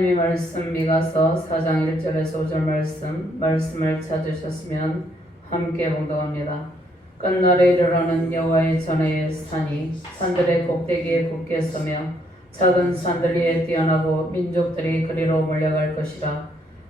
하나님의 말씀 미가서 4장 1절에서 5절 말씀을 찾으셨으면 함께 봉독합니다. 끝날에 이르러는 여호와의 전의 산이 산들의 꼭대기에 굳게 서며 작은 산들 위에 뛰어나고 민족들이 그리로 몰려갈 것이라.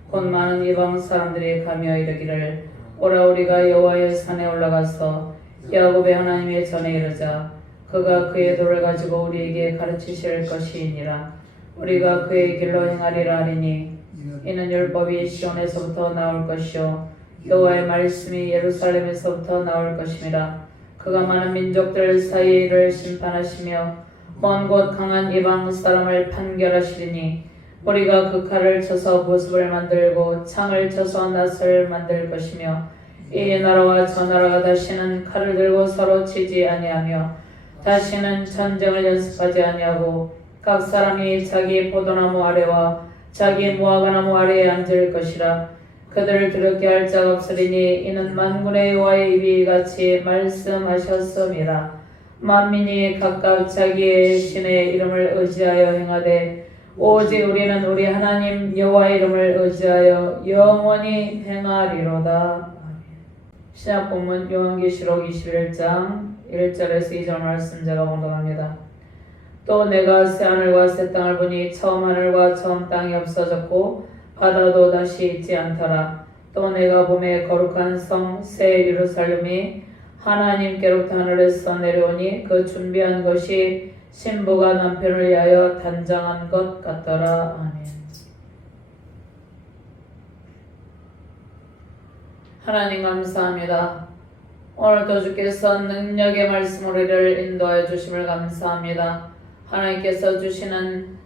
곧 많은 이방 사람들이 가며 이르기를 오라 우리가 여호와의 산에 올라가서 야곱의 하나님의 전에 이르자. 그가 그의 도를 가지고 우리에게 가르치실 것이니라. 우리가 그의 길로 행하리라 하리니 이는 율법이 시온에서부터 나올 것이요 여호와의 말씀이 예루살렘에서부터 나올 것임이라. 그가 많은 민족들 사이에 이를 심판하시며 먼 곳 강한 이방 사람을 판결하시리니 우리가 그 칼을 쳐서 보습을 만들고 창을 쳐서 낫을 만들 것이며 이 나라와 저 나라가 다시는 칼을 들고 서로 치지 아니하며 다시는 전쟁을 연습하지 아니하고 각 사람이 자기 포도나무 아래와 자기 무화과나무 아래에 앉을 것이라. 그들을 드럽게 할 자가 없으리니 이는 만군의 여호와의 입이 같이 말씀하셨음이라. 만민이 각각 자기의 신의 이름을 의지하여 행하되 오직 우리는 우리 하나님 여호와의 이름을 의지하여 영원히 행하리로다. 신약 본문 요한계시록 21장 1절에서 2절 말씀 제가 봉독합니다. 또 내가 새하늘과 새 땅을 보니 처음 하늘과 처음 땅이 없어졌고 바다도 다시 있지 않더라. 또 내가 보매 거룩한 성 새 예루살렘이 하나님께로부터 하늘에서 내려오니 그 준비한 것이 신부가 남편을 위하여 단장한 것 같더라. 아멘. 하나님 감사합니다. 오늘도 주께서 능력의 말씀으로 우리를 인도하여 주심을 감사합니다. 하나님께서 주시는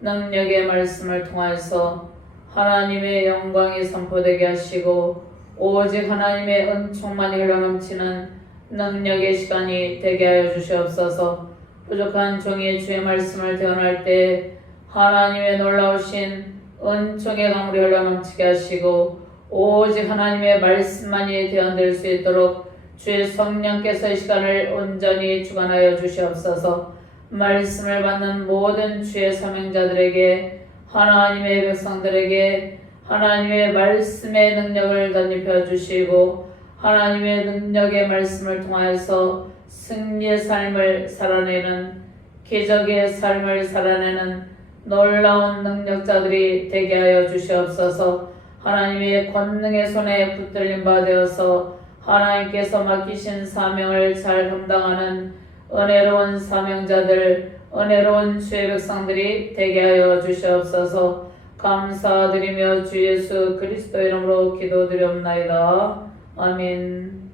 능력의 말씀을 통하여서 하나님의 영광이 선포되게 하시고 오직 하나님의 은총만이 흘러넘치는 능력의 시간이 되게 하여 주시옵소서. 부족한 종의 주의 말씀을 대언할 때 하나님의 놀라우신 은총의 강물이 흘러넘치게 하시고 오직 하나님의 말씀만이 대언될 수 있도록 주의 성령께서 이 시간을 온전히 주관하여 주시옵소서. 말씀을 받는 모든 주의 사명자들에게 하나님의 백성들에게 하나님의 말씀의 능력을 덧입혀 주시고 하나님의 능력의 말씀을 통하여서 승리의 삶을 살아내는 기적의 삶을 살아내는 놀라운 능력자들이 되게 하여 주시옵소서. 하나님의 권능의 손에 붙들림 바 되어서 하나님께서 맡기신 사명을 잘 감당하는 은혜로운 사명자들, 은혜로운 주의 백성들이 되게 하여 주시옵소서. 감사드리며 주 예수 그리스도 이름으로 기도드리옵나이다. 아멘.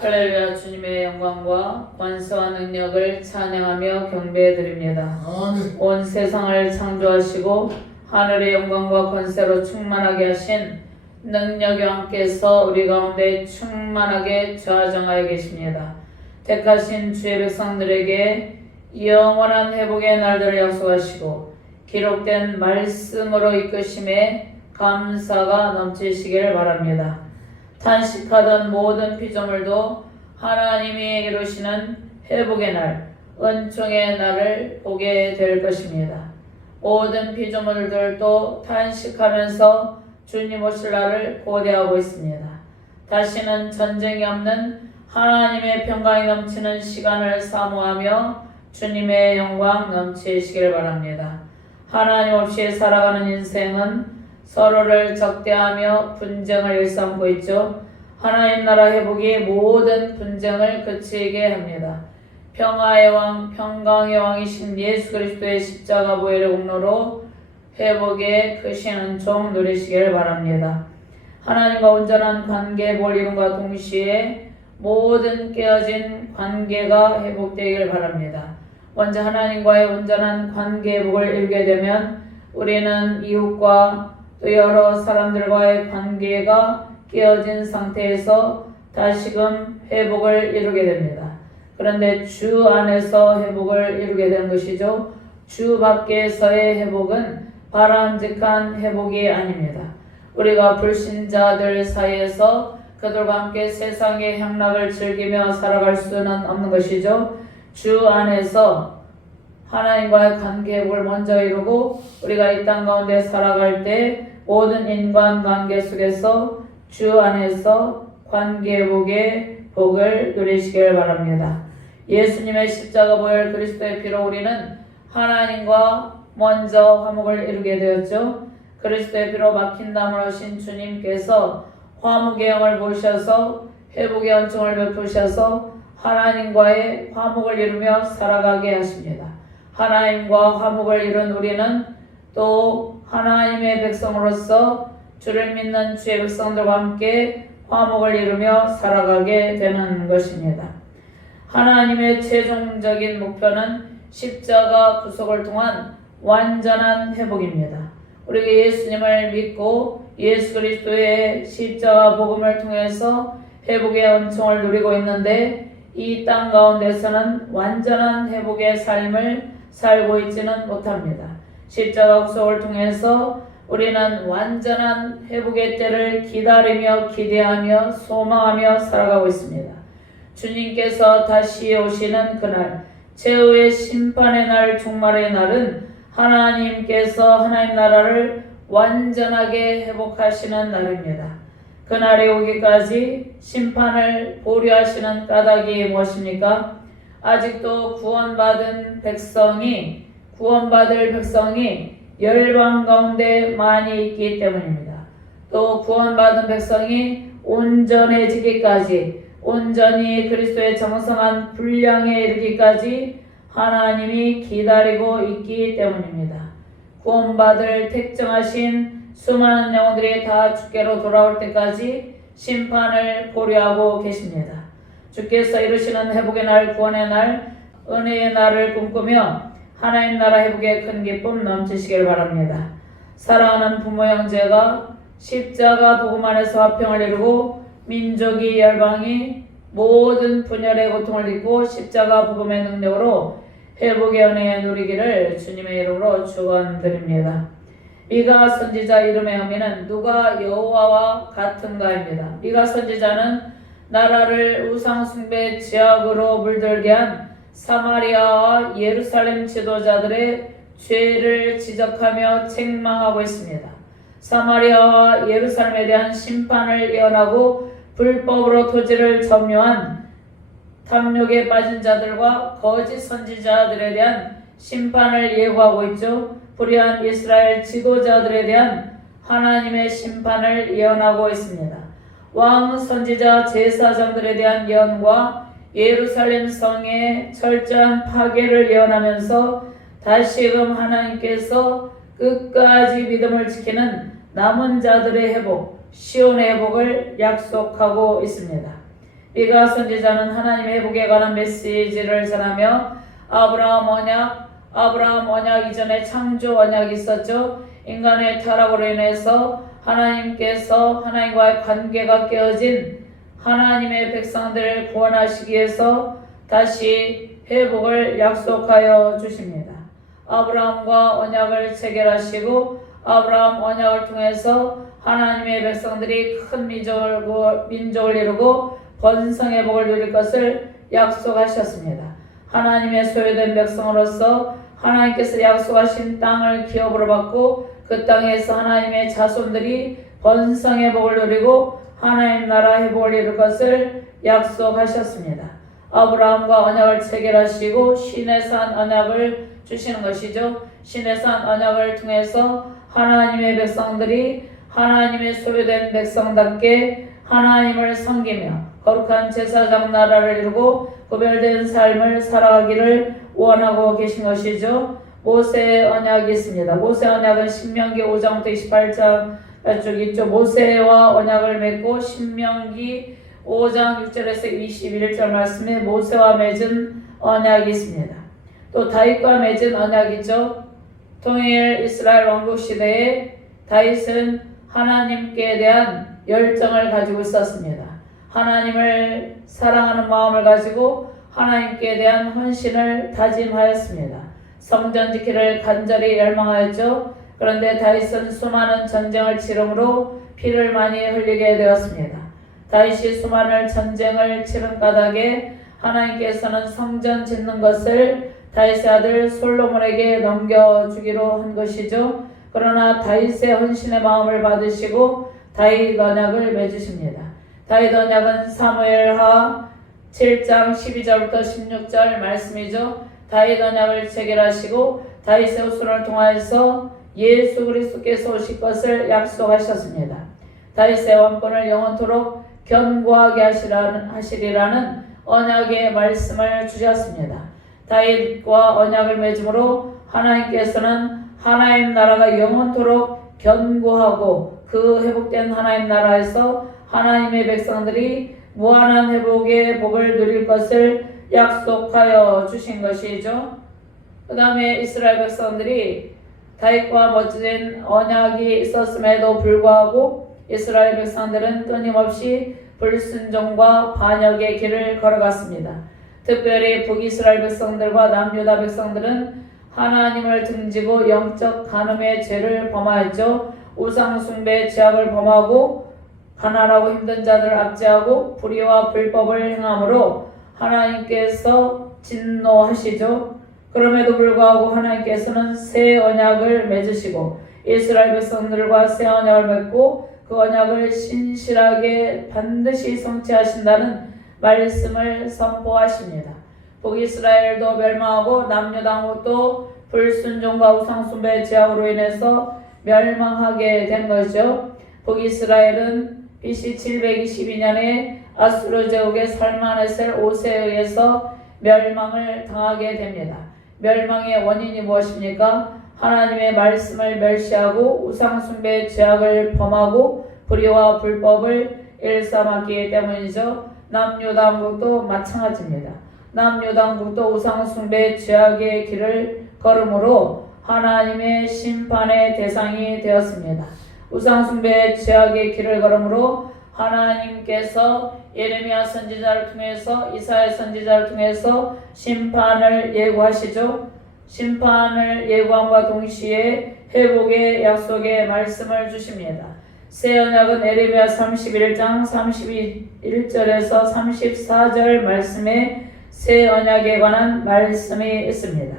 할렐루야. 주님의 영광과 권세와 능력을 찬양하며 경배드립니다. 아멘. 온 세상을 창조하시고 하늘의 영광과 권세로 충만하게 하신 능력의 왕께서 우리 가운데 충만하게 좌정하여 계십니다. 택하신 주의 백성들에게 영원한 회복의 날들을 약속하시고 기록된 말씀으로 이끄심에 감사가 넘치시길 바랍니다. 탄식하던 모든 피조물도 하나님이 이루시는 회복의 날, 은총의 날을 보게 될 것입니다. 모든 피조물들도 탄식하면서 주님 오실 날을 고대하고 있습니다. 다시는 전쟁이 없는 하나님의 평강이 넘치는 시간을 사모하며 주님의 영광 넘치시길 바랍니다. 하나님 없이 살아가는 인생은 서로를 적대하며 분쟁을 일삼고 있죠. 하나님 나라 회복이 모든 분쟁을 그치게 합니다. 평화의 왕, 평강의 왕이신 예수 그리스도의 십자가 보혈의 공로로 회복에 크신 은총 누리시길 바랍니다. 하나님과 온전한 관계 볼이름과 동시에 모든 깨어진 관계가 회복되길 바랍니다. 먼저 하나님과의 온전한 관계 회복을 이루게 되면 우리는 이웃과 또 여러 사람들과의 관계가 깨어진 상태에서 다시금 회복을 이루게 됩니다. 그런데 주 안에서 회복을 이루게 되는 것이죠. 주 밖에서의 회복은 바람직한 회복이 아닙니다. 우리가 불신자들 사이에서 그들과 함께 세상의 향락을 즐기며 살아갈 수는 없는 것이죠. 주 안에서 하나님과의 관계 회복을 먼저 이루고 우리가 이 땅 가운데 살아갈 때 모든 인간관계 속에서 주 안에서 관계 회복의 복을 누리시길 바랍니다. 예수님의 십자가 보혈 그리스도의 피로 우리는 하나님과 먼저 화목을 이루게 되었죠. 그리스도의 피로 막힌 담을 하신 주님께서 화목의 영을 보셔서 회복의恩寵을 베푸셔서 하나님과의 화목을 이루며 살아가게 하십니다. 하나님과 화목을 이룬 우리는 또 하나님의 백성으로서 주를 믿는 주의 백성들과 함께 화목을 이루며 살아가게 되는 것입니다. 하나님의 최종적인 목표는 십자가 구속을 통한 완전한 회복입니다. 우리가 예수님을 믿고 예수 그리스도의 십자가 복음을 통해서 회복의恩寵을 누리고 있는데 이 땅 가운데서는 완전한 회복의 삶을 살고 있지는 못합니다. 십자가 구속을 통해서 우리는 완전한 회복의 때를 기다리며 기대하며 소망하며 살아가고 있습니다. 주님께서 다시 오시는 그날, 최후의 심판의 날, 종말의 날은 하나님께서 하나님 나라를 완전하게 회복하시는 날입니다. 그날이 오기까지 심판을 보류하시는 까닭이 무엇입니까? 아직도 구원받을 백성이 열방 가운데 많이 있기 때문입니다. 또 구원받은 백성이 온전해지기까지, 온전히 그리스도의 정성한 분량에 이르기까지 하나님이 기다리고 있기 때문입니다. 구원받을 택정하신 수많은 영혼들이 다 주께로 돌아올 때까지 심판을 보류하고 계십니다. 주께서 이루시는 회복의 날, 구원의 날, 은혜의 날을 꿈꾸며 하나님 나라 회복의 큰 기쁨 넘치시길 바랍니다. 사랑하는 부모 형제가 십자가 복음 안에서 화평을 이루고 민족이 열방이 모든 분열의 고통을 딛고 십자가 복음의 능력으로 회복의 은혜에 누리기를 주님의 이름으로 축원드립니다. 미가 선지자 이름의 의미는 누가 여호와와 같은가입니다. 미가 선지자는 나라를 우상 숭배 지역으로 물들게 한 사마리아와 예루살렘 지도자들의 죄를 지적하며 책망하고 있습니다. 사마리아와 예루살렘에 대한 심판을 예언하고 불법으로 토지를 점유한 탐욕에 빠진 자들과 거짓 선지자들에 대한 심판을 예고하고 있죠. 불의한 이스라엘 지도자들에 대한 하나님의 심판을 예언하고 있습니다. 왕, 선지자, 제사장들에 대한 예언과 예루살렘 성의 철저한 파괴를 예언하면서 다시금 하나님께서 끝까지 믿음을 지키는 남은 자들의 회복, 시온의 회복을 약속하고 있습니다. 미가 선지자는 하나님의 회복에 관한 메시지를 전하며 아브라함 언약 이전에 창조 언약이 있었죠. 인간의 타락으로 인해서 하나님께서 하나님과의 관계가 깨어진 하나님의 백성들을 구원하시기 위해서 다시 회복을 약속하여 주십니다. 아브라함과 언약을 체결하시고 아브라함 언약을 통해서 하나님의 백성들이 큰 민족을 이루고 번성의 복을 누릴 것을 약속하셨습니다. 하나님의 소유된 백성으로서 하나님께서 약속하신 땅을 기업으로 받고 그 땅에서 하나님의 자손들이 번성의 복을 누리고 하나님 나라 회복을 이룰 것을 약속하셨습니다. 아브라함과 언약을 체결하시고 시내산 언약을 주시는 것이죠. 시내산 언약을 통해서 하나님의 백성들이 하나님의 소유된 백성답게 하나님을 섬기며 거룩한 제사장 나라를 이루고 구별된 삶을 살아가기를 원하고 계신 것이죠. 모세의 언약이 있습니다. 모세의 언약은 신명기 5장부터 28장 쭉 있죠. 모세와 언약을 맺고 신명기 5장 6절에서 21절 말씀에 모세와 맺은 언약이 있습니다. 또 다윗과 맺은 언약이죠. 통일 이스라엘 왕국 시대에 다윗은 하나님께 대한 열정을 가지고 있었습니다. 하나님을 사랑하는 마음을 가지고 하나님께 대한 헌신을 다짐하였습니다. 성전 지키를 간절히 열망하였죠. 그런데 다윗은 수많은 전쟁을 치름으로 피를 많이 흘리게 되었습니다. 다윗이 수많은 전쟁을 치른 까닭에 하나님께서는 성전 짓는 것을 다윗의 아들 솔로몬에게 넘겨주기로 한 것이죠. 그러나 다윗의 헌신의 마음을 받으시고 다윗 언약을 맺으십니다. 다윗 언약은 사무엘하 7장 12절부터 16절 말씀이죠. 다윗 언약을 체결하시고 다윗의 후손을 통하여서 예수 그리스도께서 오실 것을 약속하셨습니다. 다윗의 왕권을 영원토록 견고하게 하시리라는 언약의 말씀을 주셨습니다. 다윗과 언약을 맺음으로 하나님께서는 하나님 나라가 영원토록 견고하고 그 회복된 하나님 나라에서 하나님의 백성들이 무한한 회복의 복을 누릴 것을 약속하여 주신 것이죠. 그 다음에 이스라엘 백성들이 다윗과 멋진 언약이 있었음에도 불구하고 이스라엘 백성들은 끊임없이 불순종과 반역의 길을 걸어갔습니다. 특별히 북이스라엘 백성들과 남유다 백성들은 하나님을 등지고 영적 간음의 죄를 범하였죠. 우상숭배의 죄악을 범하고 가난하고 힘든 자들을 압제하고 불의와 불법을 행함으로 하나님께서 진노하시죠. 그럼에도 불구하고 하나님께서는 새 언약을 맺으시고 이스라엘 백성들과 새 언약을 맺고 그 언약을 신실하게 반드시 성취하신다는 말씀을 선포하십니다. 북이스라엘도 멸망하고 남유다도 불순종과 우상숭배의 죄악으로 인해서 멸망하게 된 것이죠. 북이스라엘은 BC 722년에 아수르 제국의 살마네셀 5세에 의해서 멸망을 당하게 됩니다. 멸망의 원인이 무엇입니까? 하나님의 말씀을 멸시하고 우상숭배의 죄악을 범하고 불의와 불법을 일삼았기 때문이죠. 남유다국도 마찬가지입니다. 남유다국도 우상숭배의 죄악의 길을 걸음으로 하나님의 심판의 대상이 되었습니다. 우상숭배의 죄악의 길을 걸음으로 하나님께서 예레미야 선지자를 통해서 이사야 선지자를 통해서 심판을 예고하시죠. 심판을 예고함과 동시에 회복의 약속의 말씀을 주십니다. 새 언약은 예레미야 31장 31절에서 34절 말씀에 새 언약에 관한 말씀이 있습니다.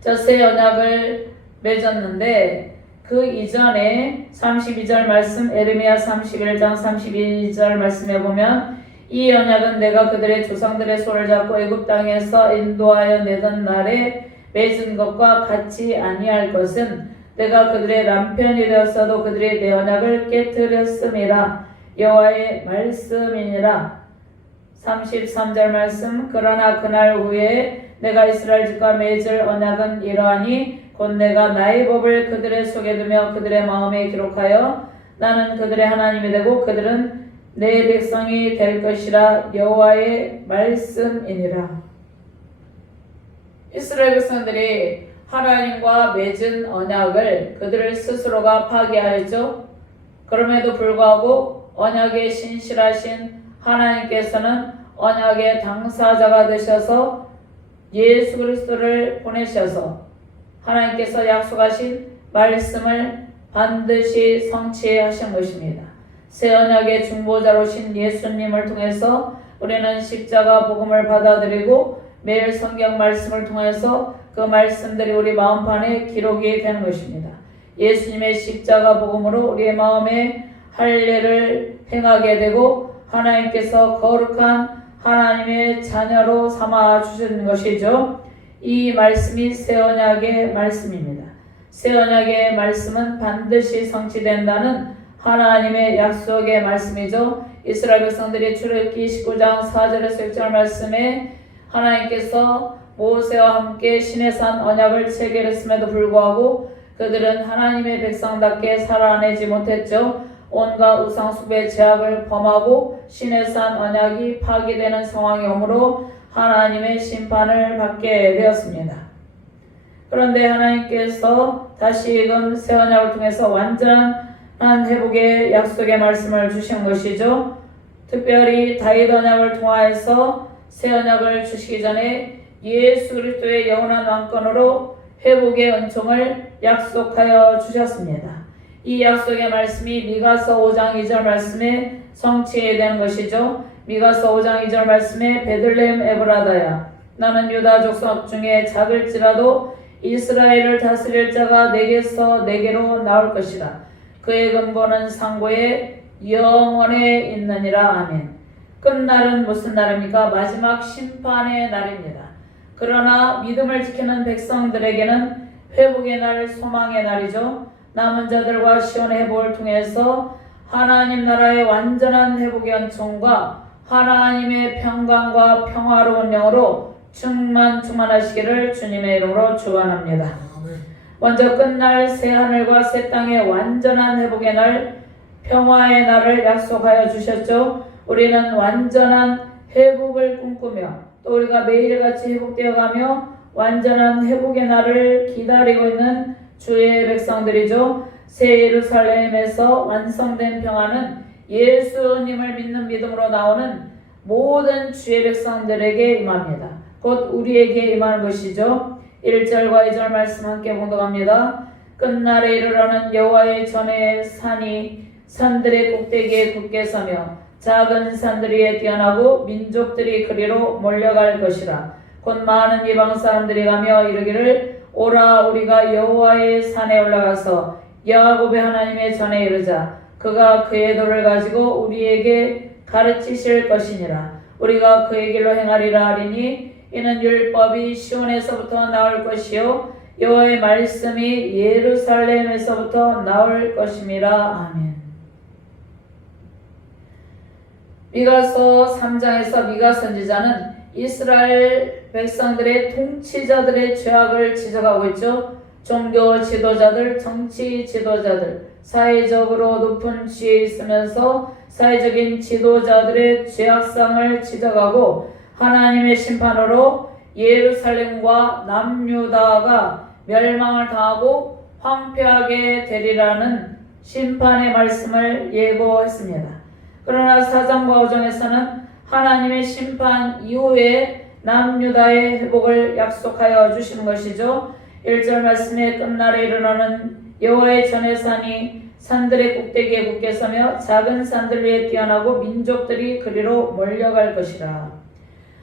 자, 새 언약을 맺었는데 그 이전에 32절 말씀 예레미야 31장 32절 말씀에 보면 이 언약은 내가 그들의 조상들의 손을 잡고 애굽 땅에서 인도하여 내던 날에 맺은 것과 같이 아니할 것은 내가 그들의 남편이 되었어도 그들이 내 언약을 깨뜨렸음이라 여호와의 말씀이니라. 33절 말씀 그러나 그날 후에 내가 이스라엘 집과 맺을 언약은 이러하니 곧 내가 나의 법을 그들의 속에 두며 그들의 마음에 기록하여 나는 그들의 하나님이 되고 그들은 내 백성이 될 것이라 여호와의 말씀이니라. 이스라엘 백성들이 하나님과 맺은 언약을 그들 스스로가 파기하였죠. 그럼에도 불구하고 언약에 신실하신 하나님께서는 언약의 당사자가 되셔서 예수 그리스도를 보내셔서 하나님께서 약속하신 말씀을 반드시 성취하신 것입니다. 새 언약의 중보자로신 예수님을 통해서 우리는 십자가 복음을 받아들이고 매일 성경 말씀을 통해서 그 말씀들이 우리 마음판에 기록이 되는 것입니다. 예수님의 십자가 복음으로 우리의 마음에 할례를 행하게 되고 하나님께서 거룩한 하나님의 자녀로 삼아 주신 것이죠. 이 말씀이 새 언약의 말씀입니다. 새 언약의 말씀은 반드시 성취된다는 하나님의 약속의 말씀이죠. 이스라엘 백성들이 출애굽기 19장 4절에서 6절 말씀에 하나님께서 모세와 함께 시내산 언약을 체결했음에도 불구하고 그들은 하나님의 백성답게 살아내지 못했죠. 온갖 우상숭배 죄악을 범하고 시내산 언약이 파기되는 상황이 오므로 하나님의 심판을 받게 되었습니다. 그런데 하나님께서 다시금 새 언약을 통해서 완전한 회복의 약속의 말씀을 주신 것이죠. 특별히 다윗 언약을 통하여서 새 언약을 주시기 전에 예수 그리스도의 영원한 왕권으로 회복의 은총을 약속하여 주셨습니다. 이 약속의 말씀이 미가서 5장 2절 말씀에 성취되는 것이죠. 미가서 5장 2절 말씀에 베들레헴 에브라다야 나는 유다 족속 중에 작을지라도 이스라엘을 다스릴 자가 내게서 내게로 나올 것이라. 그의 근본은 상고에 영원에 있느니라. 아멘. 끝날은 무슨 날입니까? 마지막 심판의 날입니다. 그러나 믿음을 지키는 백성들에게는 회복의 날, 소망의 날이죠. 남은 자들과 시온의 회복을 통해서 하나님 나라의 완전한 회복의 은총과 하나님의 평강과 평화로운 영으로 충만하시기를 주님의 이름으로 축원합니다. 먼저 끝날 새 하늘과 새 땅의 완전한 회복의 날, 평화의 날을 약속하여 주셨죠. 우리는 완전한 회복을 꿈꾸며 또 우리가 매일같이 회복되어가며 완전한 회복의 날을 기다리고 있는 주의 백성들이죠. 새 예루살렘에서 완성된 평화는 예수님을 믿는 믿음으로 나오는 모든 주의 백성들에게 임합니다. 곧 우리에게 임하는 것이죠. 1절과 2절 말씀 함께 봉독합니다. 끝날에 이르러는 여호와의 전에 산이 산들의 꼭대기에 굳게 서며 작은 산들 위에 뛰어나고 민족들이 그리로 몰려갈 것이라. 곧 많은 이방 사람들이 가며 이르기를 오라 우리가 여호와의 산에 올라가서 야곱의 하나님의 전에 이르자. 그가 그의 도를 가지고 우리에게 가르치실 것이니라. 우리가 그의 길로 행하리라 하리니 이는 율법이 시온에서부터 나올 것이요 여호와의 말씀이 예루살렘에서부터 나올 것임이라. 아멘. 미가서 3장에서 미가 선지자는 이스라엘 백성들의 통치자들의 죄악을 지적하고 있죠. 종교 지도자들, 정치 지도자들, 사회적으로 높은 지위에 있으면서 사회적인 지도자들의 죄악상을 지적하고 하나님의 심판으로 예루살렘과 남유다가 멸망을 당하고 황폐하게 되리라는 심판의 말씀을 예고했습니다. 그러나 4장과 5장에서는 하나님의 심판 이후에 남유다의 회복을 약속하여 주시는 것이죠. 1절 말씀에 끝날에 이르러는 여호와의 전의 산이 산들의 꼭대기에 굳게 서며 작은 산들 위에 뛰어나고 민족들이 그리로 몰려갈 것이라.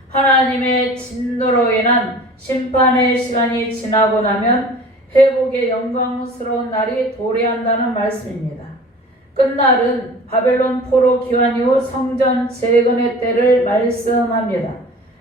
하나님의 진노로 인한 심판의 시간이 지나고 나면 회복의 영광스러운 날이 도래한다는 말씀입니다. 끝날은 바벨론 포로 귀환 이후 성전 재건의 때를 말씀합니다.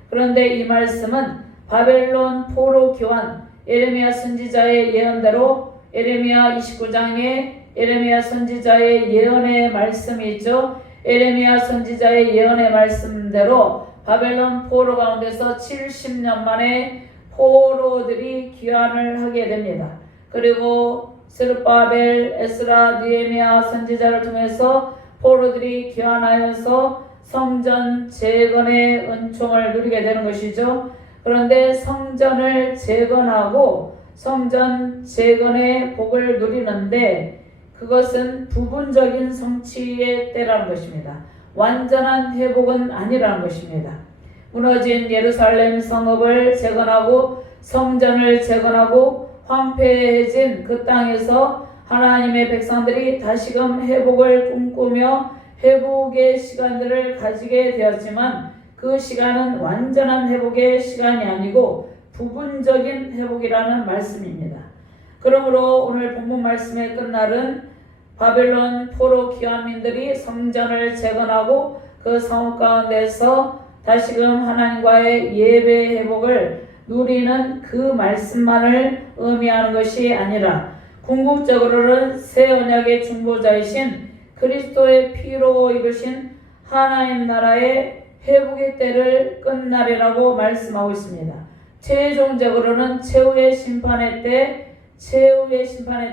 그런데 이 말씀은 바벨론 포로 귀환, 예레미야 선지자의 예언대로 예레미야 29장에 예레미야 선지자의 예언의 말씀이 있죠. 예레미야 선지자의 예언의 말씀대로 바벨론 포로 가운데서 70년 만에 포로들이 귀환을 하게 됩니다. 그리고 스룹바벨, 에스라, 느헤미야 선지자를 통해서 포로들이 귀환하여서 성전 재건의 은총을 누리게 되는 것이죠. 그런데 성전을 재건하고 성전 재건의 복을 누리는데 그것은 부분적인 성취의 때라는 것입니다. 완전한 회복은 아니라는 것입니다. 무너진 예루살렘 성읍을 재건하고 성전을 재건하고 황폐해진 그 땅에서 하나님의 백성들이 다시금 회복을 꿈꾸며 회복의 시간들을 가지게 되었지만 그 시간은 완전한 회복의 시간이 아니고 부분적인 회복이라는 말씀입니다. 그러므로 오늘 본문 말씀의 끝날은 바벨론 포로 귀환민들이 성전을 재건하고 그 성읍 가운데서 다시금 하나님과의 예배 회복을 누리는 그 말씀만을 의미하는 것이 아니라 궁극적으로는 새 언약의 중보자이신 그리스도의 피로 입으신 하나님 나라의 회복의 때를 끝날이라고 말씀하고 있습니다. 최종적으로는 최후의 심판의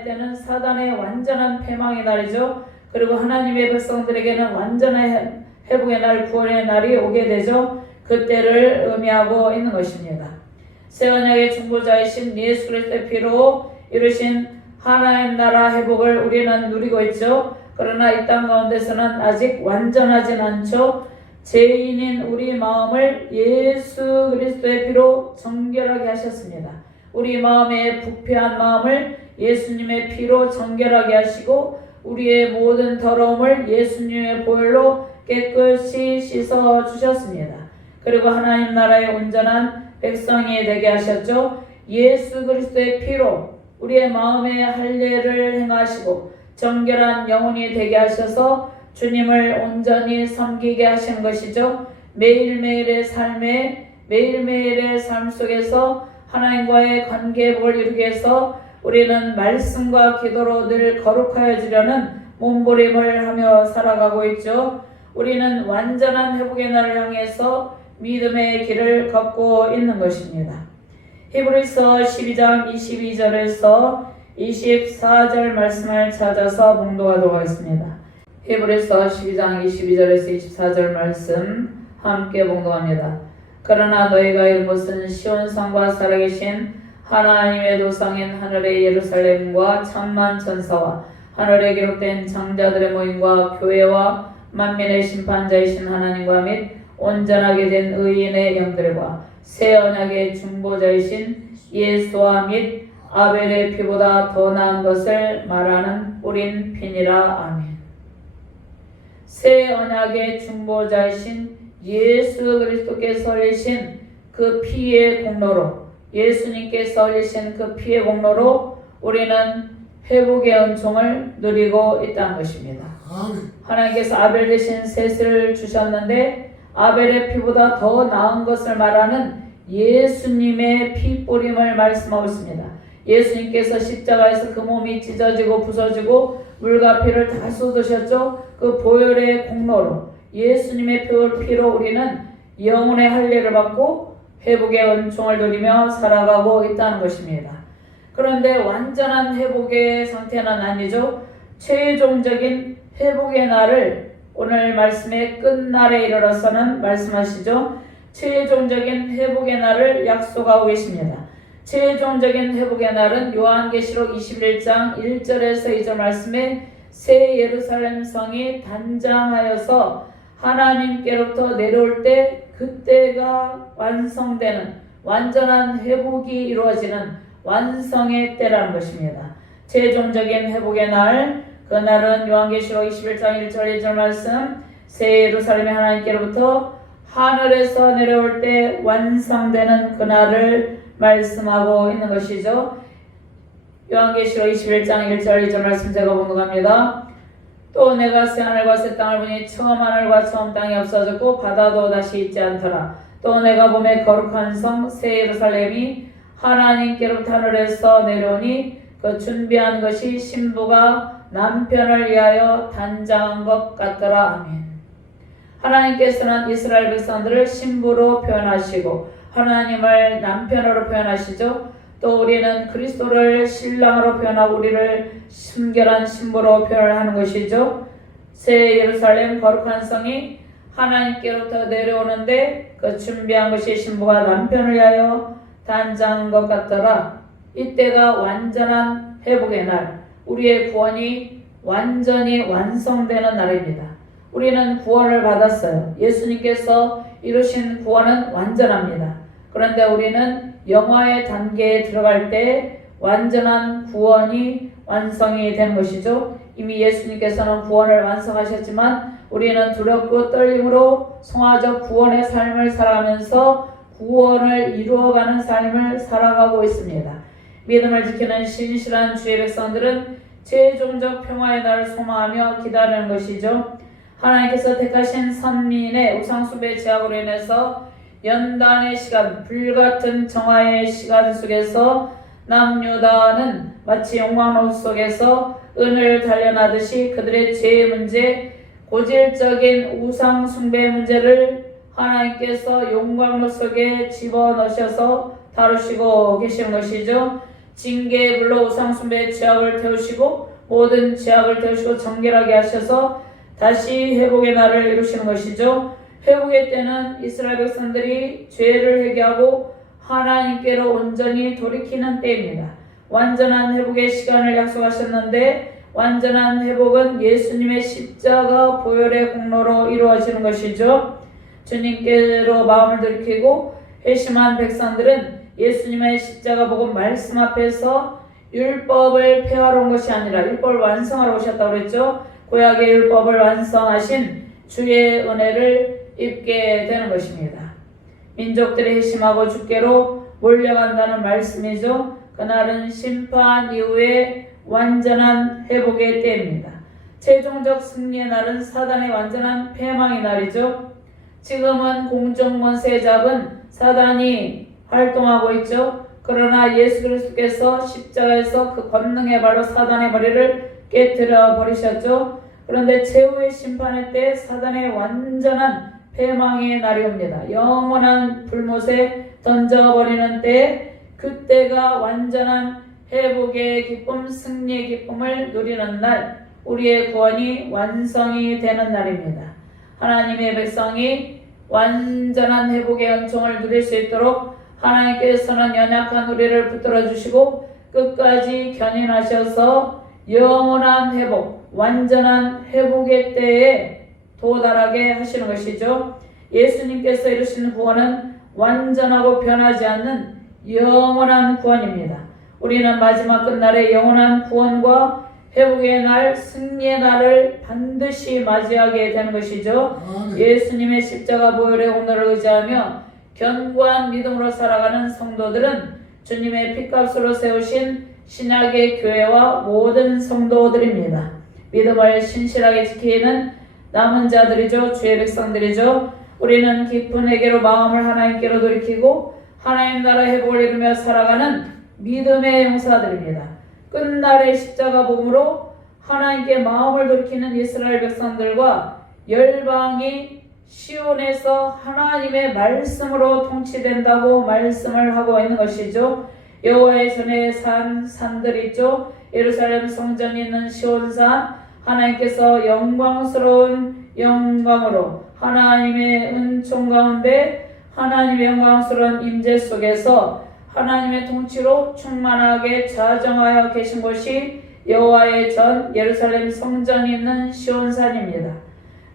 때는 사단의 완전한 패망의 날이죠. 그리고 하나님의 백성들에게는 완전한 회복의 날, 구원의 날이 오게 되죠. 그때를 의미하고 있는 것입니다. 새 언약의 중보자이신 예수 그리스도의 피로 이루신 하나님 나라 회복을 우리는 누리고 있죠. 그러나 이 땅 가운데서는 아직 완전하진 않죠. 죄인인 우리 마음을 예수 그리스도의 피로 정결하게 하셨습니다. 우리 마음의 부패한 마음을 예수님의 피로 정결하게 하시고 우리의 모든 더러움을 예수님의 보혈로 깨끗이 씻어 주셨습니다. 그리고 하나님 나라의 온전한 백성이 되게 하셨죠. 예수 그리스도의 피로 우리의 마음의 할례를 행하시고 정결한 영혼이 되게 하셔서 주님을 온전히 섬기게 하시는 것이죠. 매일매일의 삶 속에서 하나님과의 관계복을 이루기 위해서 우리는 말씀과 기도로 늘 거룩하여지려는 몸부림을 하며 살아가고 있죠. 우리는 완전한 회복의 날을 향해서 믿음의 길을 걷고 있는 것입니다. 히브리서 12장 22절에서 24절 말씀을 찾아서 봉독하도록 하겠습니다. 히브리서 12장 22절에서 24절 말씀 함께 봉독합니다. 그러나 너희가 이룬 것은 시온산과 살아계신 하나님의 도상인 하늘의 예루살렘과 천만 천사와 하늘에 기록된 장자들의 모임과 교회와 만민의 심판자이신 하나님과 및 온전하게 된 의인의 영들과 새 언약의 중보자이신 예수와 및 아벨의 피보다 더 나은 것을 말하는 뿌린 피니라. 아멘. 새 언약의 중보자이신 예수 그리스도께서 흘리신 그 피의 공로로, 예수님께서 흘리신 그 피의 공로로 우리는 회복의 은총을 누리고 있다는 것입니다. 하나님께서 아벨 대신 셋을 주셨는데 아벨의 피보다 더 나은 것을 말하는 예수님의 피 뿌림을 말씀하고 있습니다. 예수님께서 십자가에서 그 몸이 찢어지고 부서지고 물과 피를 다 쏟으셨죠. 그 보혈의 공로로 예수님의 피로 우리는 영혼의 할례를 받고 회복의 은총을 누리며 살아가고 있다는 것입니다. 그런데 완전한 회복의 상태는 아니죠. 최종적인 회복의 날을 오늘 말씀의 끝날에 이르러서는 말씀하시죠. 최종적인 회복의 날을 약속하고 계십니다. 최종적인 회복의 날은 요한계시록 21장 1절에서 2절 말씀에 새 예루살렘 성이 단장하여서 하나님께로부터 내려올 때 그때가 완성되는 완전한 회복이 이루어지는 완성의 때라는 것입니다. 최종적인 회복의 날, 그날은 요한계시록 21장 1절 2절 말씀 새 예루살렘의 하나님께로부터 하늘에서 내려올 때 완성되는 그날을 말씀하고 있는 것이죠. 요한계시록 21장 1절 2절 말씀 제가 봉독합니다. 또 내가 새 하늘과 새 땅을 보니 처음 하늘과 처음 땅이 없어졌고 바다도 다시 있지 않더라. 또 내가 보매 거룩한 성 새 예루살렘이 하나님께로부터 하늘에서 내려오니 그 준비한 것이 신부가 남편을 위하여 단장한 것 같더라. 아멘. 하나님께서는 이스라엘 백성들을 신부로 표현하시고 하나님을 남편으로 표현하시죠. 또 우리는 그리스도를 신랑으로 표현하고 우리를 순결한 신부로 표현하는 것이죠. 새 예루살렘 거룩한 성이 하나님께로부터 내려오는데 그 준비한 것이 신부가 남편을 위하여 단장한 것 같더라. 이때가 완전한 회복의 날, 우리의 구원이 완전히 완성되는 날입니다. 우리는 구원을 받았어요. 예수님께서 이루신 구원은 완전합니다. 그런데 우리는 영화의 단계에 들어갈 때 완전한 구원이 완성이 된 것이죠. 이미 예수님께서는 구원을 완성하셨지만 우리는 두렵고 떨림으로 성화적 구원의 삶을 살아가면서 구원을 이루어가는 삶을 살아가고 있습니다. 믿음을 지키는 신실한 주의 백성들은 최종적 평화의 날을 소망하며 기다리는 것이죠. 하나님께서 택하신 선민의 우상숭배 제약으로 인해서 연단의 시간, 불같은 정화의 시간 속에서 남유다는 마치 영광로 속에서 은을 단련하듯이 그들의 죄의 문제, 고질적인 우상숭배 문제를 하나님께서 영광로 속에 집어넣으셔서 다루시고 계시는 것이죠. 징계의 불로 우상숭배의 죄악을 태우시고 모든 죄악을 태우시고 정결하게 하셔서 다시 회복의 날을 이루시는 것이죠. 회복의 때는 이스라엘 백성들이 죄를 회개하고 하나님께로 온전히 돌이키는 때입니다. 완전한 회복의 시간을 약속하셨는데 완전한 회복은 예수님의 십자가 보혈의 공로로 이루어지는 것이죠. 주님께로 마음을 돌이키고 회심한 백성들은 예수님의 십자가 복음 말씀 앞에서 율법을 폐하러 온 것이 아니라 율법을 완성하러 오셨다고 그랬죠. 구약의 율법을 완성하신 주의 은혜를 입게 되는 것입니다. 민족들이 회심하고 주께로 몰려간다는 말씀이죠. 그날은 심판 이후에 완전한 회복의 때입니다. 최종적 승리의 날은 사단의 완전한 패망의 날이죠. 지금은 공중 권세 잡은 사단이 활동하고 있죠. 그러나 예수 그리스도께서 십자가에서 그 권능의 발로 사단의 머리를 깨뜨려 버리셨죠. 그런데 최후의 심판의 때 사단의 완전한 패망의 날이 옵니다. 영원한 불못에 던져버리는 때, 그때가 완전한 회복의 기쁨, 승리의 기쁨을 누리는 날, 우리의 구원이 완성이 되는 날입니다. 하나님의 백성이 완전한 회복의 은총을 누릴 수 있도록 하나님께서는 연약한 우리를 붙들어 주시고 끝까지 견인하셔서 영원한 회복, 완전한 회복의 때에 도달하게 하시는 것이죠. 예수님께서 이루시는 구원은 완전하고 변하지 않는 영원한 구원입니다. 우리는 마지막 끝날의 영원한 구원과 회복의 날, 승리의 날을 반드시 맞이하게 되는 것이죠. 예수님의 십자가 보혈의 오늘을 의지하며 견고한 믿음으로 살아가는 성도들은 주님의 핏값으로 세우신 신약의 교회와 모든 성도들입니다. 믿음을 신실하게 지키는 남은 자들이죠. 주의 백성들이죠. 우리는 깊은 회개로 마음을 하나님께로 돌이키고 하나님 나라 회복을 이루며 살아가는 믿음의 용사들입니다. 끝날의 십자가 복음으로 하나님께 마음을 돌이키는 이스라엘 백성들과 열방이 시온에서 하나님의 말씀으로 통치된다고 말씀을 하고 있는 것이죠. 여호와의 전에 산들이 있죠. 예루살렘 성전이 있는 시온산, 하나님께서 영광스러운 영광으로 하나님의 은총 가운데 하나님의 영광스러운 임재 속에서 하나님의 통치로 충만하게 자정하여 계신 곳이 여호와의 전 예루살렘 성전이 있는 시온산입니다.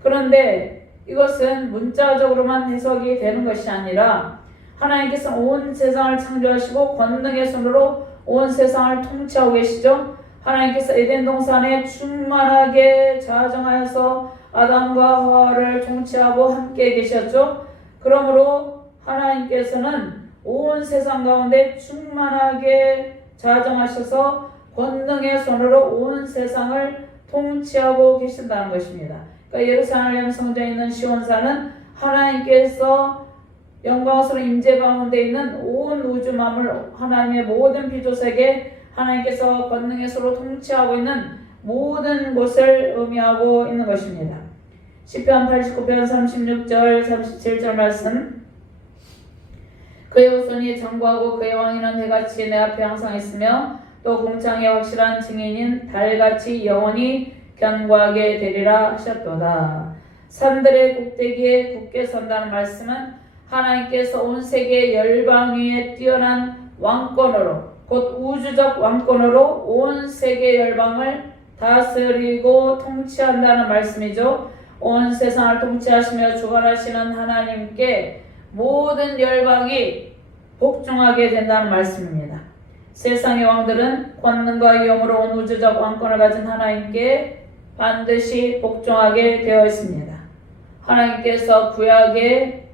그런데 이것은 문자적으로만 해석이 되는 것이 아니라 하나님께서 온 세상을 창조하시고 권능의 손으로 온 세상을 통치하고 계시죠. 하나님께서 에덴 동산에 충만하게 자정하여서 아담과 하와를 통치하고 함께 계셨죠. 그러므로 하나님께서는 온 세상 가운데 충만하게 자정하셔서 권능의 손으로 온 세상을 통치하고 계신다는 것입니다. 그러니까 예루살렘 성전에 있는 시온산은 하나님께서 영광스러운 임재 가운데 있는 온 우주 만물, 하나님의 모든 피조세계, 하나님께서 권능의 손으로 통치하고 있는 모든 곳을 의미하고 있는 것입니다. 시편 89편 36절 37절 말씀, 그의 후손이 장구하고 그의 왕위는 해같이 내 앞에 항상 있으며 또 공창의 확실한 증인인 달같이 영원히 견고하게 되리라 하셨도다. 산들의 꼭대기에 굳게 선다는 말씀은 하나님께서 온 세계 열방 위에 뛰어난 왕권으로, 곧 우주적 왕권으로 온 세계 열방을 다스리고 통치한다는 말씀이죠. 온 세상을 통치하시며 주관하시는 하나님께 모든 열방이 복종하게 된다는 말씀입니다. 세상의 왕들은 권능과 위엄으로 온 우주적 왕권을 가진 하나님께 반드시 복종하게 되어 있습니다. 하나님께서 구약의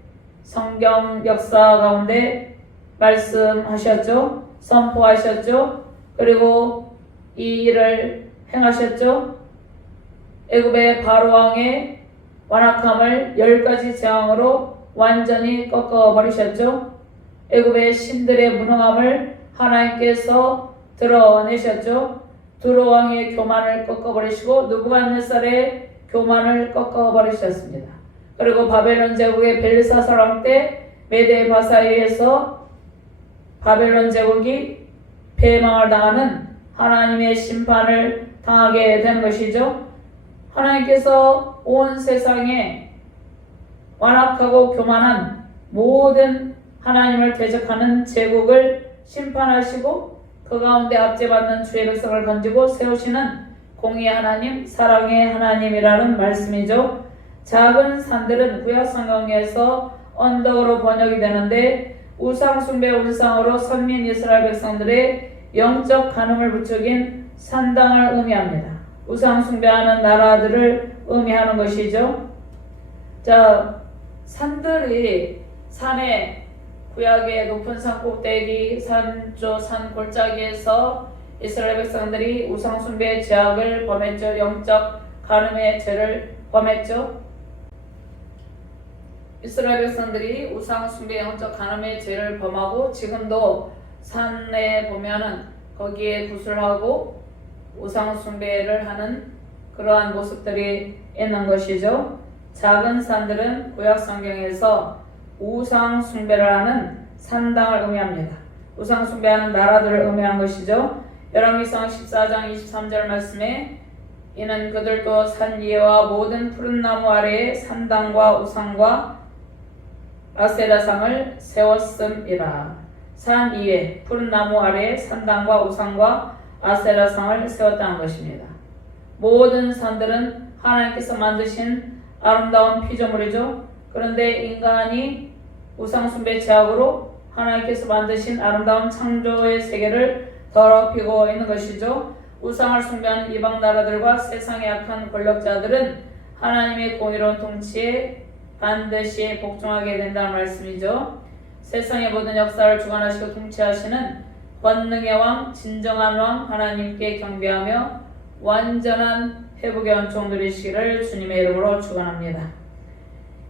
성경 역사 가운데 말씀하셨죠. 선포하셨죠. 그리고 이 일을 행하셨죠. 애굽의 바로 왕의 완악함을 10가지 재앙으로 완전히 꺾어버리셨죠. 애굽의 신들의 무능함을 하나님께서 드러내셨죠. 두로 왕의 교만을 꺾어버리시고 느부갓네살의 교만을 꺾어버리셨습니다. 그리고 바벨론 제국의 벨사살 왕 때 메데 바사이에서 바벨론 제국이 패망을 당하는 하나님의 심판을 당하게 된 것이죠. 하나님께서 온 세상에 완악하고 교만한 모든 하나님을 대적하는 제국을 심판하시고 그 가운데 압제받는 주의 백성을 건지고 세우시는 공의의 하나님, 사랑의 하나님이라는 말씀이죠. 작은 산들은 구약 성경에서 언덕으로 번역이 되는데 우상 숭배 우상으로 선민 이스라엘 백성들의 영적 간음을 부추긴 산당을 의미합니다. 우상 숭배하는 나라들을 의미하는 것이죠. 자, 산들이 산에 구약의 높은 산 꼭대기 산 골짜기에서 이스라엘 백성들이 우상숭배의 죄악을 범했죠. 영적 간음의 죄를 범했죠. 이스라엘 백성들이 우상숭배 영적 간음의 죄를 범하고 지금도 산에 보면은 거기에 구슬하고 우상숭배를 하는 그러한 모습들이 있는 것이죠. 작은 산들은 구약 성경에서 우상숭배를 하는 산당을 의미합니다. 우상숭배하는 나라들을 의미한 것이죠. 열왕기상 14장 23절 말씀에 이는 그들도 산 위에와 모든 푸른 나무 아래에 산당과 우상과 아세라상을 세웠음이라. 산 위에 푸른 나무 아래에 산당과 우상과 아세라상을 세웠다는 것입니다. 모든 산들은 하나님께서 만드신 아름다운 피조물이죠. 그런데 인간이 우상숭배 죄악으로 하나님께서 만드신 아름다운 창조의 세계를 더럽히고 있는 것이죠. 우상을 숭배하는 이방 나라들과 세상의 악한 권력자들은 하나님의 공의로운 통치에 반드시 복종하게 된다는 말씀이죠. 세상의 모든 역사를 주관하시고 통치하시는 권능의 왕, 진정한 왕 하나님께 경배하며 완전한 회복의 은총 누리시기를 주님의 이름으로 축원합니다.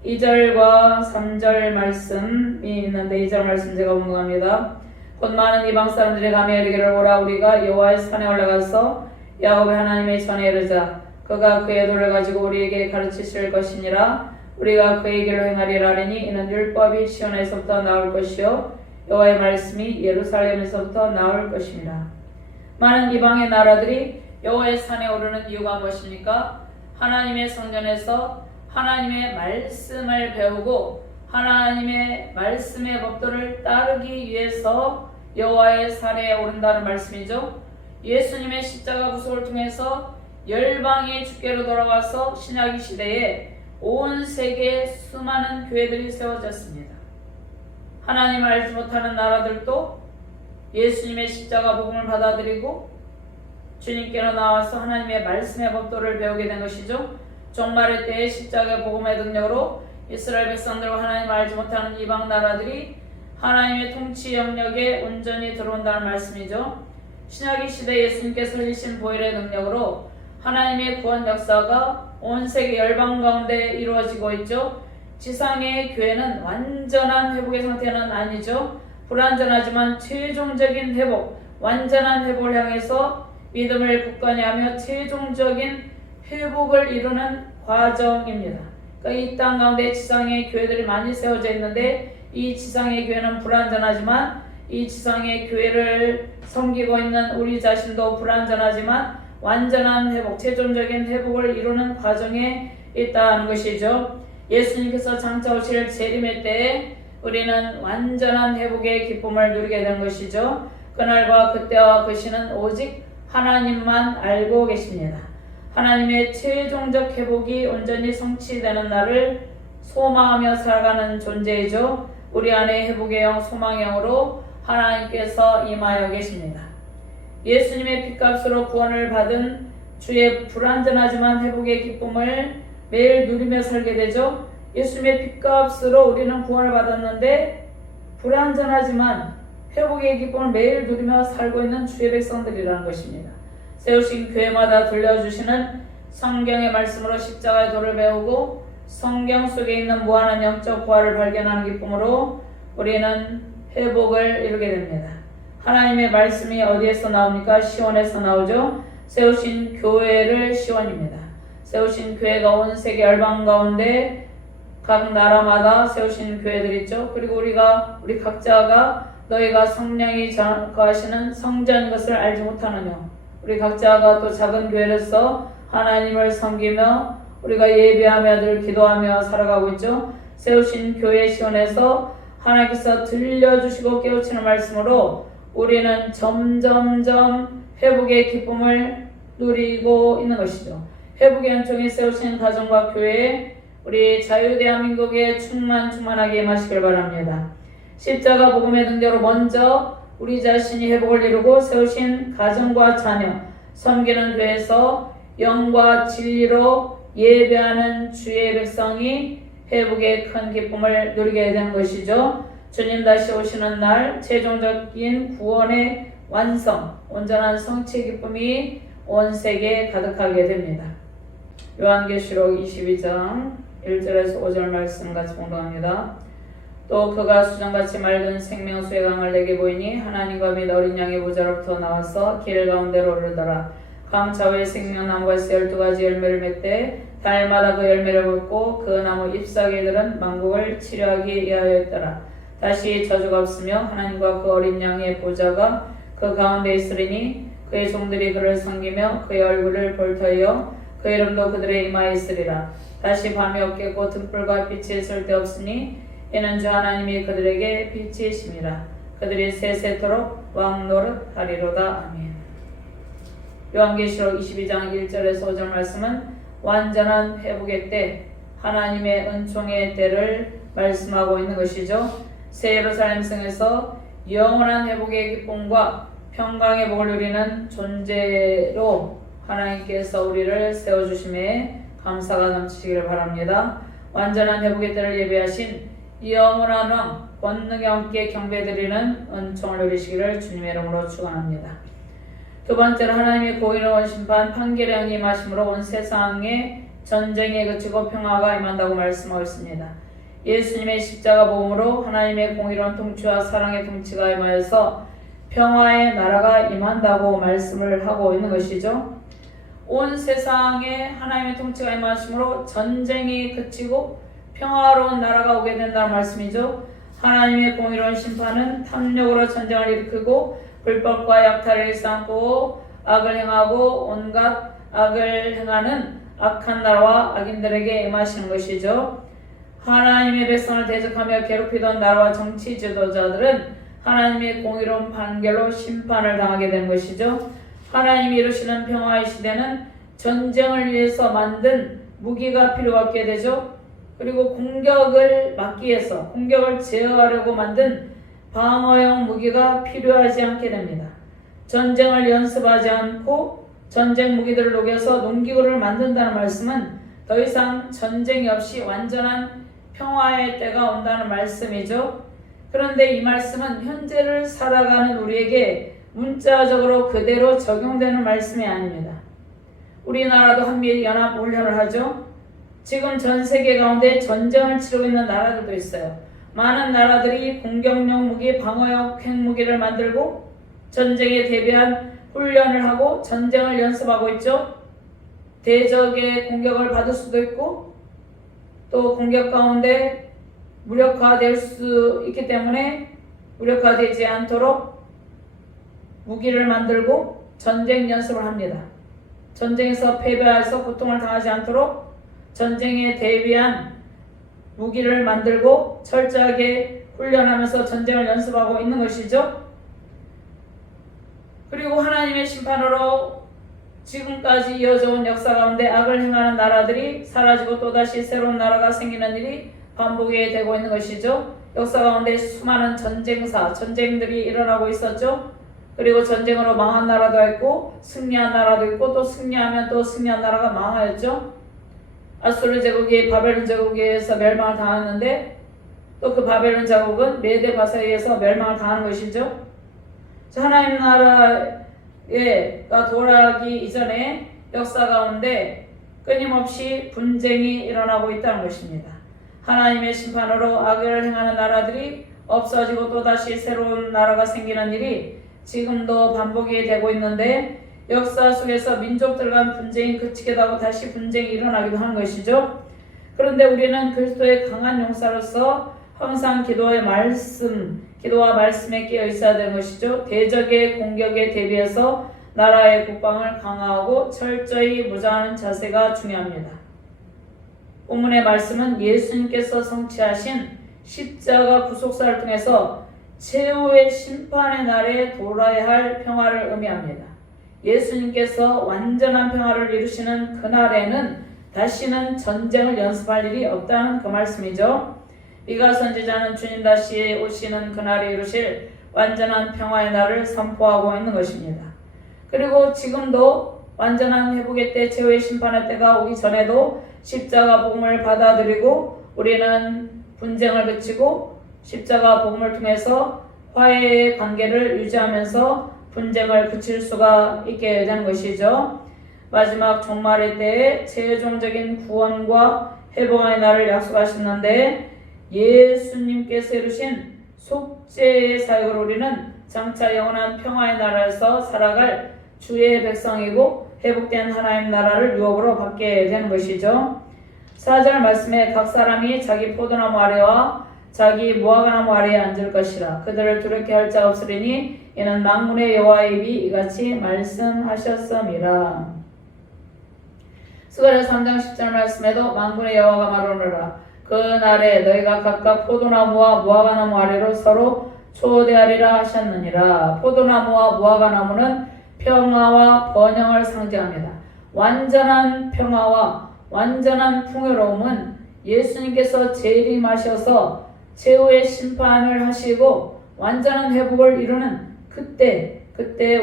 2절과 3절 말씀이 있는데 2절 말씀 제가 공부합니다. 곧 많은 이방 사람들이 가며 이르기를 오라 우리가 여호와의 산에 올라가서 야곱의 하나님의 전에 이르자 그가 그의 돌을 가지고 우리에게 가르치실 것이니라. 우리가 그의 길로 행하리라 하니 이는 율법이 시온에서부터 나올 것이요 여호와의 말씀이 예루살렘에서부터 나올 것입니다. 많은 이방의 나라들이 여호와의 산에 오르는 이유가 무엇입니까? 하나님의 성전에서 하나님의 말씀을 배우고 하나님의 말씀의 법도를 따르기 위해서 여호와의 산에 오른다는 말씀이죠. 예수님의 십자가 구속을 통해서 열방이 주께로 돌아와서 신약의 시대에 온 세계에 수많은 교회들이 세워졌습니다. 하나님을 알지 못하는 나라들도 예수님의 십자가 복음을 받아들이고 주님께로 나와서 하나님의 말씀의 법도를 배우게 된 것이죠. 종말의 때에 십자가 복음의 능력으로 이스라엘 백성들과 하나님을 알지 못하는 이방 나라들이 하나님의 통치 영역에 온전히 들어온다는 말씀이죠. 신약의 시대 예수님께서 흘리신 보혈의 능력으로 하나님의 구원 역사가 온 세계 열방 가운데 이루어지고 있죠. 지상의 교회는 완전한 회복의 상태는 아니죠. 불완전하지만 최종적인 회복, 완전한 회복을 향해서 믿음을 굳건히 하며 최종적인 회복을 이루는 과정입니다. 그러니까 이 땅 가운데 지상의 교회들이 많이 세워져 있는데 이 지상의 교회는 불완전하지만 이 지상의 교회를 섬기고 있는 우리 자신도 불완전하지만 완전한 회복, 최종적인 회복을 이루는 과정에 있다는 것이죠. 예수님께서 장차 오실 재림의 때에 우리는 완전한 회복의 기쁨을 누리게 된 것이죠. 그날과 그때와 그 시는 오직 하나님만 알고 계십니다. 하나님의 최종적 회복이 온전히 성취되는 날을 소망하며 살아가는 존재이죠. 우리 안에 회복의 영, 소망의 영으로 하나님께서 임하여 계십니다. 예수님의 핏값으로 구원을 받은 주의 불완전하지만 회복의 기쁨을 매일 누리며 살게 되죠. 예수님의 핏값으로 우리는 구원을 받았는데 불완전하지만 회복의 기쁨을 매일 누리며 살고 있는 주의 백성들이라는 것입니다. 세우신 교회마다 들려주시는 성경의 말씀으로 십자가의 도를 배우고 성경 속에 있는 무한한 영적 부활을 발견하는 기쁨으로 우리는 회복을 이루게 됩니다. 하나님의 말씀이 어디에서 나옵니까? 시온에서 나오죠. 세우신 교회를 시온입니다. 세우신 교회가 온 세계 열방 가운데 각 나라마다 세우신 교회들 있죠. 그리고 우리 각자가 너희가 성령이 거하시는 성전인 것을 알지 못하느냐. 우리 각자가 또 작은 교회로서 하나님을 섬기며 우리가 예배하며 늘 기도하며 살아가고 있죠. 세우신 교회 시온에서 하나님께서 들려주시고 깨우치는 말씀으로 우리는 점점점 회복의 기쁨을 누리고 있는 것이죠. 회복의 은총이 세우신 가정과 교회에 우리 자유대한민국에 충만하게 임하시길 바랍니다. 십자가 복음의 능력으로 먼저 우리 자신이 회복을 이루고 세우신 가정과 자녀, 섬기는 교회에서 영과 진리로 예배하는 주의 백성이 회복의 큰 기쁨을 누리게 되는 것이죠. 주님 다시 오시는 날 최종적인 구원의 완성, 온전한 성취 기쁨이 온 세계에 가득하게 됩니다. 요한계시록 22장 1절에서 5절 말씀 같이 봉독합니다. 또 그가 수정같이 맑은 생명수의 강을 내게 보이니 하나님과 및 어린 양의 보좌로부터 나와서 길 가운데로 오르더라. 강 좌우에 생명나무가 12가지 열매를 맺되 달마다 그 열매를 먹고 그 나무 잎사귀들은 만국을 치료하기 위하여 있더라. 다시 저주가 없으며 하나님과 그 어린 양의 보좌가 그 가운데 있으리니 그의 종들이 그를 섬기며 그의 얼굴을 볼 터이요 그 이름도 그들의 이마에 있으리라. 다시 밤이 없겠고 등불과 빛이 쓸데없으니 이는 주 하나님이 그들에게 빛이심이라. 그들이 세세토록 왕노릇하리로다. 아멘. 요한계시록 22장 1절에서 5절 말씀은 완전한 회복의 때, 하나님의 은총의 때를 말씀하고 있는 것이죠. 새 예루살렘 성에서 영원한 회복의 기쁨과 평강의 복을 누리는 존재로 하나님께서 우리를 세워주심에 감사가 넘치기를 바랍니다. 완전한 회복의 때를 예비하신 영원한 왕 권능의 함께 경배드리는 은총을 누리시기를 주님의 이름으로 축원합니다. 두 번째로 하나님의 공의로운 심판 판결의 영이 임하심으로 온 세상에 전쟁이 그치고 평화가 임한다고 말씀하고 있습니다. 예수님의 십자가 보험으로 하나님의 공의로운 통치와 사랑의 통치가 임하여서 평화의 나라가 임한다고 말씀을 하고 있는 것이죠. 온 세상에 하나님의 통치가 임하심으로 전쟁이 그치고 평화로운 나라가 오게 된다는 말씀이죠. 하나님의 공의로운 심판은 탐욕으로 전쟁을 일으키고 불법과 약탈을 일삼고 악을 행하고 온갖 악을 행하는 악한 나라와 악인들에게 임하시는 것이죠. 하나님의 백성을 대적하며 괴롭히던 나라와 정치 지도자들은 하나님의 공의로운 판결로 심판을 당하게 된 것이죠. 하나님이 이루시는 평화의 시대는 전쟁을 위해서 만든 무기가 필요하게 되죠. 그리고 공격을 막기 위해서 공격을 제어하려고 만든 방어용 무기가 필요하지 않게 됩니다. 전쟁을 연습하지 않고 전쟁 무기들을 녹여서 농기구를 만든다는 말씀은 더 이상 전쟁이 없이 완전한 평화의 때가 온다는 말씀이죠. 그런데 이 말씀은 현재를 살아가는 우리에게 문자적으로 그대로 적용되는 말씀이 아닙니다. 우리나라도 한미연합훈련을 하죠. 지금 전 세계 가운데 전쟁을 치르고 있는 나라들도 있어요. 많은 나라들이 공격용 무기, 방어용 핵무기를 만들고 전쟁에 대비한 훈련을 하고 전쟁을 연습하고 있죠. 대적의 공격을 받을 수도 있고 또 공격 가운데 무력화될 수 있기 때문에 무력화되지 않도록 무기를 만들고 전쟁 연습을 합니다. 전쟁에서 패배해서 고통을 당하지 않도록 전쟁에 대비한 무기를 만들고 철저하게 훈련하면서 전쟁을 연습하고 있는 것이죠. 그리고 하나님의 심판으로 지금까지 이어져 온 역사 가운데 악을 행하는 나라들이 사라지고 또다시 새로운 나라가 생기는 일이 반복이 되고 있는 것이죠. 역사 가운데 수많은 전쟁들이 일어나고 있었죠. 그리고 전쟁으로 망한 나라도 있고 승리한 나라도 있고 또 승리하면 또 승리한 나라가 망하였죠. 아수르 제국이 바벨론 제국에 의해서 멸망을 당했는데 또 그 바벨론 제국은 메데 바사에 의해서 멸망을 당하는 것이죠. 하나님 나라가 돌아가기 이전에 역사 가운데 끊임없이 분쟁이 일어나고 있다는 것입니다. 하나님의 심판으로 악을 행하는 나라들이 없어지고 또다시 새로운 나라가 생기는 일이 지금도 반복이 되고 있는데 역사 속에서 민족들 간 분쟁이 그치기도 하고 다시 분쟁이 일어나기도 하는 것이죠. 그런데 우리는 그리스도의 강한 용사로서 항상 기도와 말씀에 끼어 있어야 되는 것이죠. 대적의 공격에 대비해서 나라의 국방을 강화하고 철저히 무장하는 자세가 중요합니다. 본문의 말씀은 예수님께서 성취하신 십자가 구속사를 통해서 최후의 심판의 날에 돌아야 할 평화를 의미합니다. 예수님께서 완전한 평화를 이루시는 그날에는 다시는 전쟁을 연습할 일이 없다는 그 말씀이죠. 미가 선지자는 주님 다시 오시는 그날에 이루실 완전한 평화의 날을 선포하고 있는 것입니다. 그리고 지금도 완전한 회복의 때, 최후의 심판의 때가 오기 전에도 십자가 복음을 받아들이고 우리는 분쟁을 그치고 십자가 복음을 통해서 화해의 관계를 유지하면서 분쟁을 그칠 수가 있게 되는 것이죠. 마지막 종말의 때에 최종적인 구원과 회복의 날을 약속하셨는데 예수님께서 이루신 속죄의 사역을 우리는 장차 영원한 평화의 나라에서 살아갈 주의 백성이고 회복된 하나님 나라를 유업으로 받게 되는 것이죠. 4절 말씀에 각 사람이 자기 포도나무 아래와 자기 무화과나무 아래에 앉을 것이라. 그들을 두렵게 할 자 없으리니 이는 만군의 여호와의 입이 이같이 말씀하셨음이라. 스가랴 3장 10절 말씀에도 만군의 여호와가 말하노라. 그 날에 너희가 각각 포도나무와 무화과나무 아래로 서로 초대하리라 하셨느니라. 포도나무와 무화과나무는 평화와 번영을 상징합니다. 완전한 평화와 완전한 풍요로움은 예수님께서 재림하셔서 최후의 심판을 하시고 완전한 회복을 이루는 그때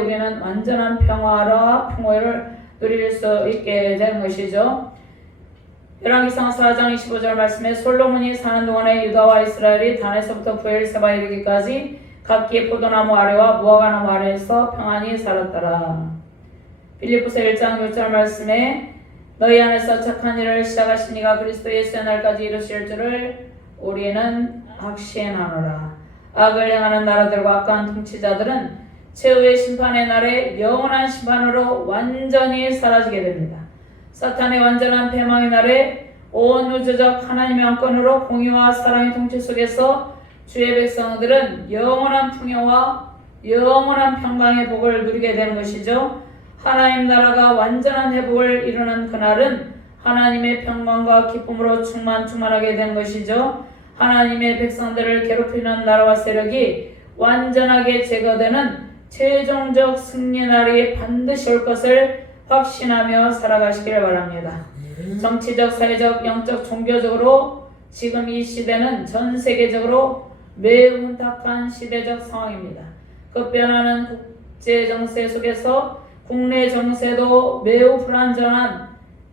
우리는 완전한 평화와 풍요를 누릴 수 있게 되는 것이죠. 열왕기상 4장 25절 말씀에 솔로몬이 사는 동안에 유다와 이스라엘이 단에서부터 브엘세바에 이르기까지 각기 포도나무 아래와 무화과나무 아래에서 평안히 살았더라. 빌립보서 1장 6절 말씀에 너희 안에서 착한 일을 시작하신 이가 그리스도 예수의 날까지 이루실 줄을 우리는 확신하노라. 악을 행하는 나라들과 악한 통치자들은 최후의 심판의 날에 영원한 심판으로 완전히 사라지게 됩니다. 사탄의 완전한 패망의 날에 온 우주적 하나님의 왕권으로 공의와 사랑의 통치 속에서 주의 백성들은 영원한 풍요와 영원한 평강의 복을 누리게 되는 것이죠. 하나님 나라가 완전한 회복을 이루는 그날은 하나님의 평강과 기쁨으로 충만하게 되는 것이죠. 하나님의 백성들을 괴롭히는 나라와 세력이 완전하게 제거되는 최종적 승리의 날이 반드시 올 것을 확신하며 살아가시길 바랍니다. 정치적, 사회적, 영적, 종교적으로 지금 이 시대는 전 세계적으로 매우 혼탁한 시대적 상황입니다. 급변하는 국제 정세 속에서 국내 정세도 매우 불안정한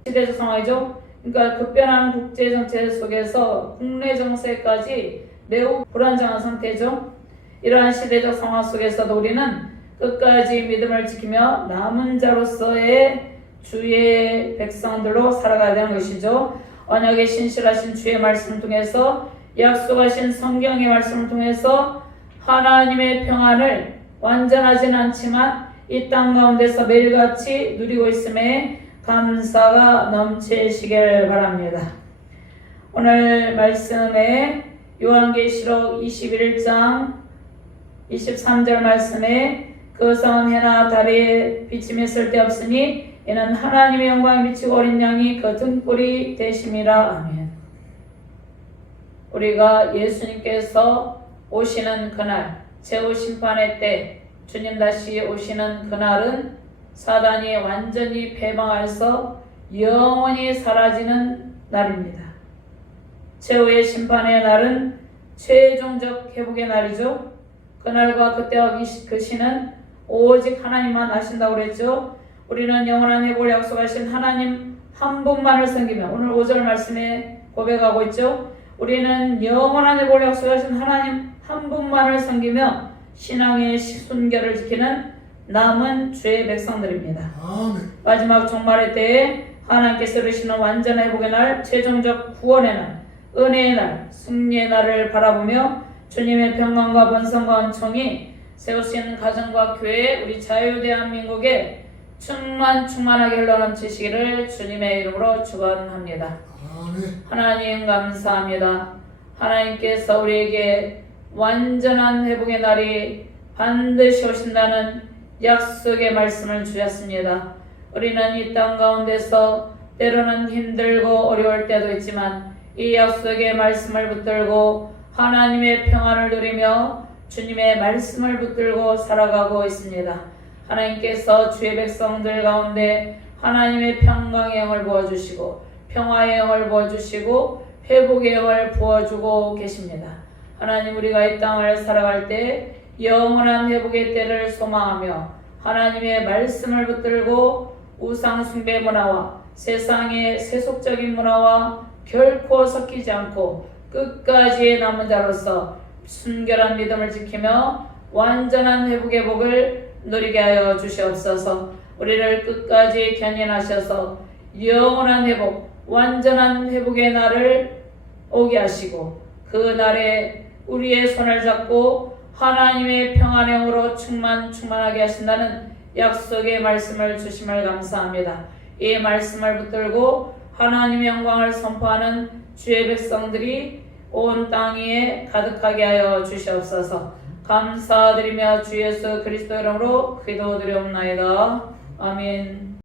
시대적 상황이죠. 그러니까 급변하는 국제 정세 속에서 국내 정세까지 매우 불안정한 상태죠. 이러한 시대적 상황 속에서도 우리는 끝까지 믿음을 지키며 남은 자로서의 주의 백성들로 살아가야 되는 것이죠. 언약에 신실하신 주의 말씀을 통해서 약속하신 성경의 말씀을 통해서 하나님의 평안을 완전하진 않지만 이 땅 가운데서 매일같이 누리고 있음에 감사가 넘치시길 바랍니다. 오늘 말씀에 요한계시록 21장 23절 말씀에 그 성은 해나 달에 비침이 쓸데없으니 이는 하나님의 영광이 비치고 어린 양이 그 등불이 되심이라. 아멘. 우리가 예수님께서 오시는 그날, 최후 심판의 때 주님 다시 오시는 그날은 사단이 완전히 패망해서 영원히 사라지는 날입니다. 최후의 심판의 날은 최종적 회복의 날이죠. 그날과 그때와 그 시는 오직 하나님만 아신다고 그랬죠. 우리는 영원한 회복을 약속하신 하나님 한 분만을 섬기며 오늘 5절 말씀에 고백하고 있죠. 우리는 영원한 회복을 약속하신 하나님 한 분만을 섬기며 신앙의 순결을 지키는 남은 주의 백성들입니다. 아멘. 마지막 종말의 때에 하나님께서 이루시는 완전한 회복의 날, 최종적 구원의 날, 은혜의 날, 승리의 날을 바라보며 주님의 평강과 번성과 은총이 세우신 가정과 교회, 우리 자유대한민국에 충만하게 흘러넘치시기를 주님의 이름으로 축원합니다. 하나님 감사합니다. 하나님께서 우리에게 완전한 회복의 날이 반드시 오신다는 약속의 말씀을 주셨습니다. 우리는 이 땅 가운데서 때로는 힘들고 어려울 때도 있지만 이 약속의 말씀을 붙들고 하나님의 평안을 누리며 주님의 말씀을 붙들고 살아가고 있습니다. 하나님께서 주의 백성들 가운데 하나님의 평강의 영을 부어주시고 평화의 영을 부어주시고 회복의 영을 부어주고 계십니다. 하나님, 우리가 이 땅을 살아갈 때 영원한 회복의 때를 소망하며 하나님의 말씀을 붙들고 우상 숭배 문화와 세상의 세속적인 문화와 결코 섞이지 않고 끝까지 남은 자로서 순결한 믿음을 지키며 완전한 회복의 복을 누리게 하여 주시옵소서. 우리를 끝까지 견인하셔서 영원한 회복, 완전한 회복의 날을 오게 하시고 그 날에 우리의 손을 잡고 하나님의 평안의 영으로 충만하게 하신다는 약속의 말씀을 주심을 감사합니다. 이 말씀을 붙들고 하나님의 영광을 선포하는 주의 백성들이 온 땅 위에 가득하게 하여 주시옵소서. 감사드리며 주 예수 그리스도 이름으로 기도드리옵나이다. 아멘.